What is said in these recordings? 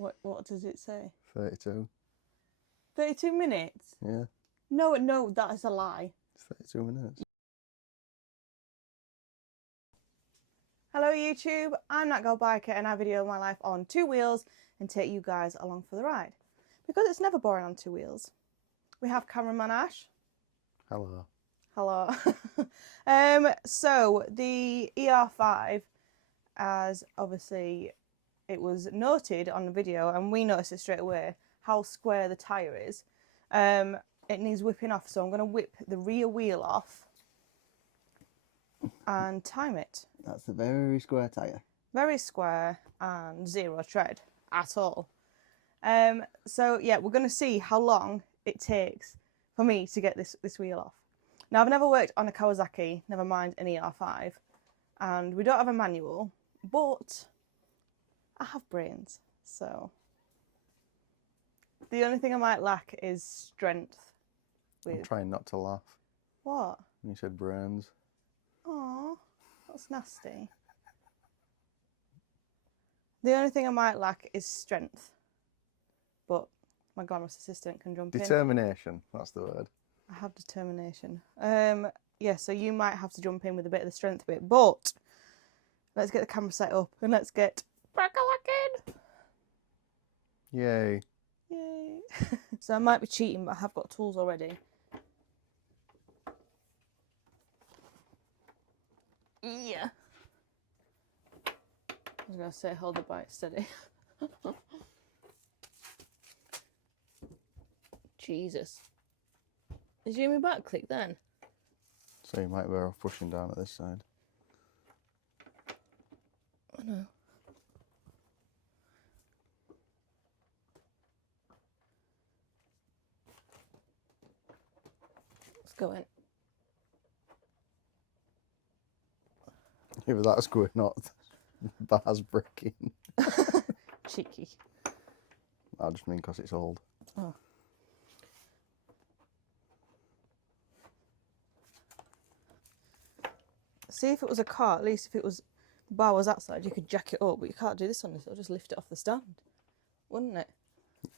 What does it say? 32. 32 minutes? Yeah. No, that is a lie. It's 32 minutes. Hello YouTube, I'm Nat Girl Biker and I video my life on two wheels and take you guys along for the ride. Because it's never boring on two wheels. We have cameraman Ash. Hello. Hello. So the ER-5, as obviously it was noted on the video and we noticed it straight away, how square the tyre is. It needs whipping off, so I'm going to whip the rear wheel off and time it. That's a very square tyre. Very square and zero tread at all. So yeah, we're going to see how long it takes for me to get this wheel off. Now, I've never worked on a Kawasaki, never mind an ER-5, and we don't have a manual, but I have brains, so the only thing I might lack is strength. I'm trying not to laugh. What? You said brains. Oh, that's nasty. The only thing I might lack is strength, but my glamorous assistant can jump in. Determination, that's the word. I have determination. Yeah, so you might have to jump in with a bit of the strength bit, but let's get the camera set up and let's get brackalacking. Yay. Yay. So I might be cheating, but I have got tools already. Yeah. I was going to say hold the bike steady. Jesus. Is you in my back click then? So you might be better off pushing down at this side. I know. Let's go in. Either that's going up, bar's breaking. Cheeky. I just mean because it's old. Oh. See, if it was a car, at least if it was the bar was that side, you could jack it up, but you can't do this on this. It'll just lift it off the stand, wouldn't it?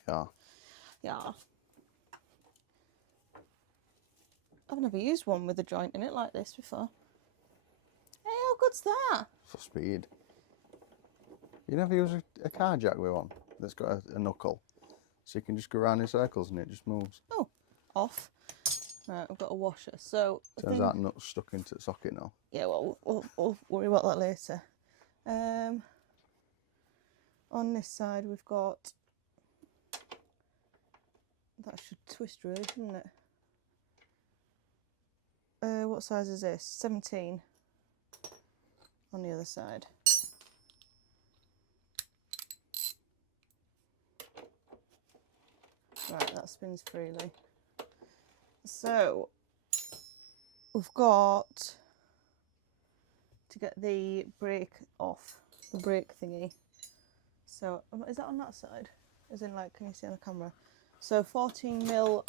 Yeah. Yeah. I've never used one with a joint in it like this before. Hey, how good's that? For speed. You never use a car jack with one that's got a knuckle, so you can just go around in circles and it just moves. Oh, off. Right, I've got a washer. So Turns out nut's stuck into the socket now. Yeah, well, we'll worry about that later. On this side, we've got. That should twist really, shouldn't it? What size is this? 17. On the other side. Right, that spins freely. So, we've got to get the brake off, the brake thingy. So, is that on that side? As in, like, can you see on the camera? So, 14mm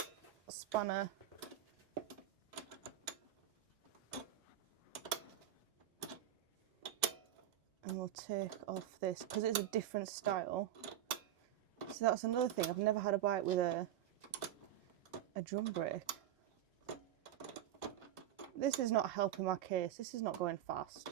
spanner. And we'll take off this, because it's a different style. So that's another thing, I've never had a bike with a drum brake. This is not helping my case, this is not going fast.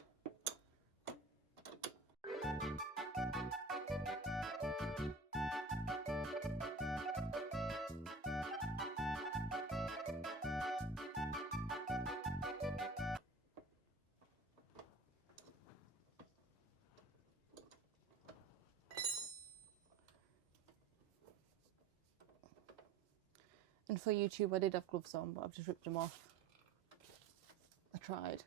And for YouTube I did have gloves on, but I've just ripped them off. I tried.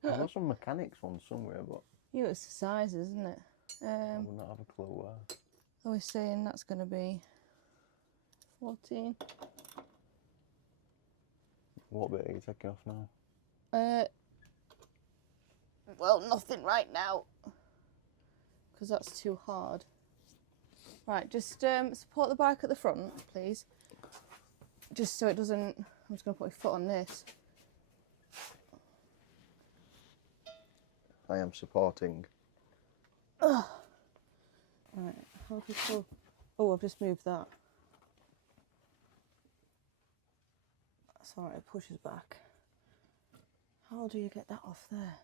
There was some mechanics ones somewhere, but Yeah, it's the sizes, isn't it? I would not have a clue where. I was saying that's going to be 14. What bit are you taking off now? Well, nothing right now, because that's too hard. Right, just support the bike at the front, please. Just so it doesn't. I'm just going to put my foot on this. I am supporting. Ugh. Right. How do you pull? Oh, I've just moved that. That's alright, it pushes back. How do you get that off there?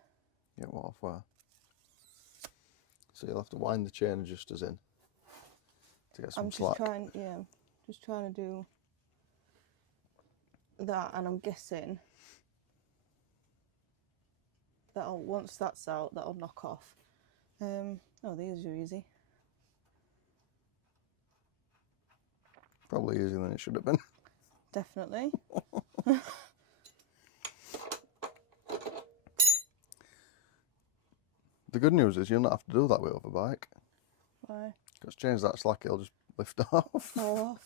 Get what off where? So you'll have to wind the chain adjusters in to get some slack. Just trying to do that, and I'm guessing that'll, once that's out, that'll knock off. Oh, these are easy. Probably easier than it should have been. Definitely. The good news is you'll not have to do that with your bike. Why? Because change that slack, it'll just lift off. Fall off.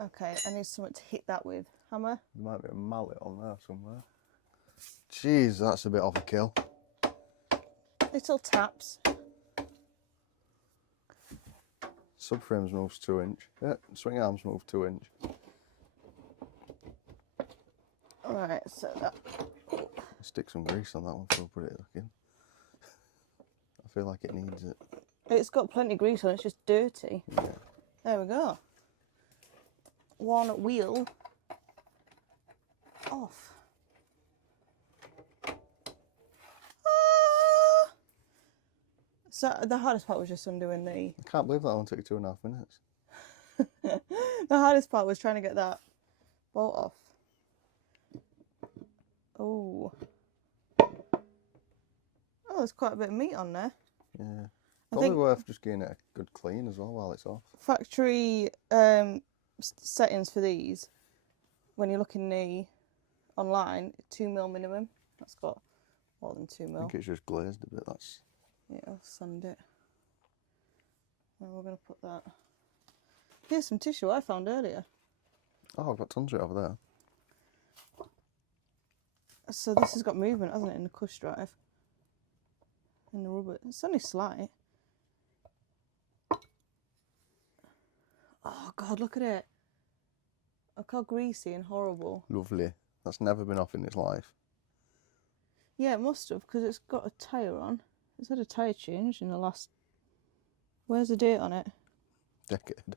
Okay, I need something to hit that with. Hammer? There might be a mallet on there somewhere. Jeez, that's a bit overkill. Little taps. Subframes moves 2 inch. Yeah, swing arms move 2 inch. Alright, so that... Stick some grease on that one before we put it back in. I feel like it needs it. It's got plenty of grease on, it's just dirty. Yeah. There we go. One wheel off. Ah! So the hardest part was just undoing the... I can't believe that one took 2.5 minutes. The hardest part was trying to get that bolt off. Oh. Oh, there's quite a bit of meat on there. Yeah. I Probably think worth just getting it a good clean as well while it's off. factory settings for these, when you're looking online, 2mm minimum. That's got more than 2mm. I think it's just glazed a bit. That's... Yeah, I'll sand it. And we're going to put that... Here's some tissue I found earlier. Oh, I've got tons of it over there. So this has got movement, hasn't it, in the cush drive? In the rubber. It's only slight. Oh, God, look at it. Look how greasy and horrible. Lovely. That's never been off in its life. Yeah, it must have, because it's got a tyre on. It's had a tyre change in the last... Where's the date on it? Decade.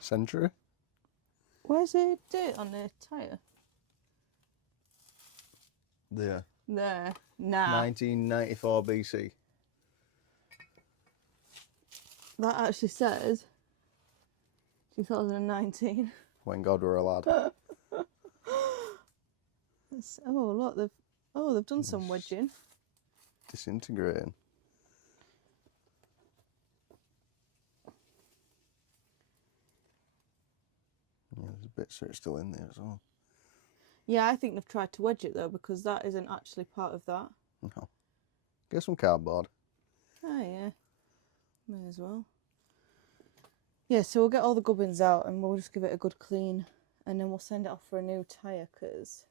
Century? Where's the date on the tyre? There. There. Nah. 1994 BC. That actually says 2019. When God were a lad. Oh, look, they've done some wedging. Disintegrating. Yeah, there's a bit so it's still in there as well. Yeah, I think they've tried to wedge it though, because that isn't actually part of that. No. Get some cardboard. Oh yeah, may as well. Yeah, so we'll get all the gubbins out and we'll just give it a good clean, and then we'll send it off for a new tyre, because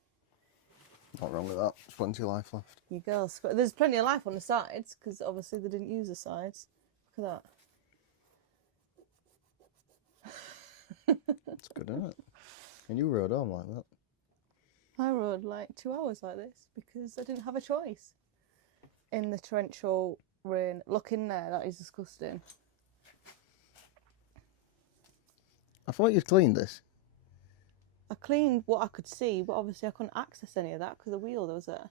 Not wrong with that. There's plenty of life left. you girls, there's plenty of life on the sides, because obviously they didn't use the sides. Look at that. It's good, isn't it? And you rode home like that. I rode like 2 hours like this because I didn't have a choice. In the torrential rain. Look in there, that is disgusting. I thought you'd cleaned this. I cleaned what I could see, but obviously I couldn't access any of that because the wheel was there.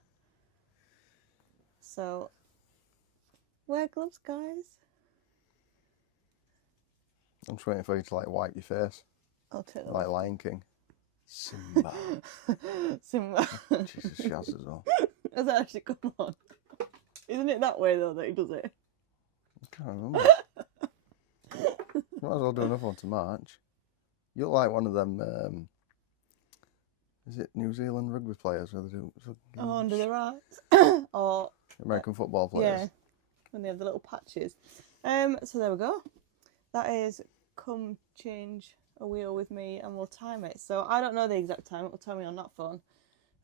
So, wear gloves, guys. I'm just waiting for you to like wipe your face. I'll take that. Like Lion King. Simba. Simba. Jesus, she has as well. Has that actually come on? Isn't it that way though that he does it? I can't remember. Might as well do another one to March. You look like one of them, is it New Zealand rugby players where they do... Oh, under the rats. Or... American football players. Yeah, when they have the little patches. So there we go. That is come change a wheel with me and we'll time it. So I don't know the exact time. It will tell me on that phone.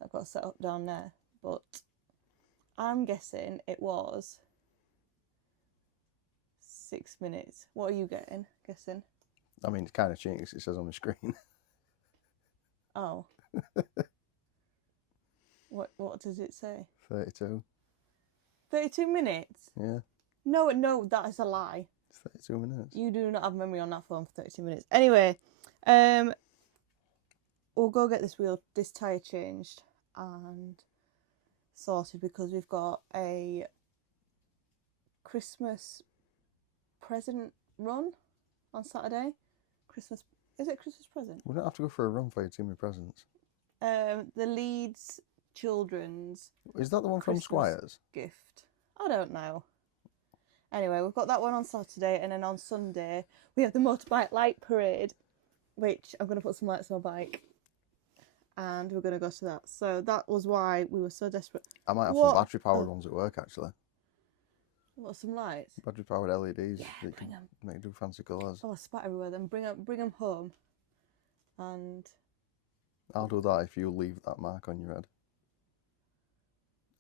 I've got set up down there. But I'm guessing it was 6 minutes. What are you guessing? I mean, it's kind of cheating because it says on the screen. Oh. What does it say? 32. 32 minutes? Yeah, No, that is a lie. it's 32 minutes. You do not have memory on that phone for 32 minutes. Anyway, we'll go get this tyre changed and sorted because we've got a Christmas present run on Saturday. Is it Christmas present? We don't have to go for a run for your team of presents. The Leeds Children's Is that the one Christmas from Squires? gift. I don't know. Anyway, we've got that one on Saturday, and then on Sunday we have the motorbike light parade, which I'm going to put some lights on my bike, and we're going to go to that. So that was why we were so desperate. I might have some battery powered ones at work actually. What, some lights? Battery powered LEDs. Yeah, that you bring can 'em. make do fancy colours. Oh, I spat everywhere. Then bring them home, and I'll do that if you leave that mark on your head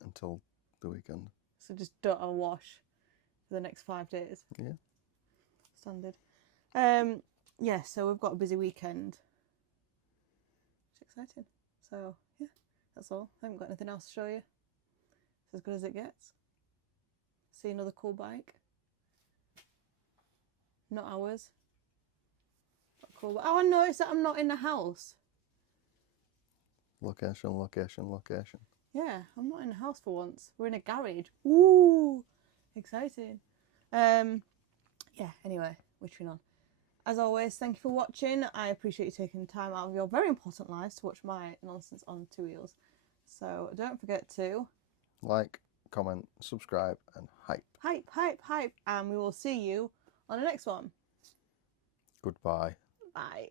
until the weekend. so just don't have a wash for the next 5 days. Yeah. Standard. Yeah, so we've got a busy weekend. It's exciting. So yeah, that's all. I haven't got anything else to show you. It's as good as it gets. See another cool bike. Not ours. Not cool. Oh, I noticed that I'm not in the house. Location, location, location. Yeah, I'm not in the house for once. We're in a garage. Woo! Exciting. Yeah, anyway, wishing on. As always, thank you for watching. I appreciate you taking time out of your very important lives to watch my nonsense on two wheels. So don't forget to Like, comment, subscribe, and hype. hype, hype, hype. And we will see you on the next one. Goodbye. Bye.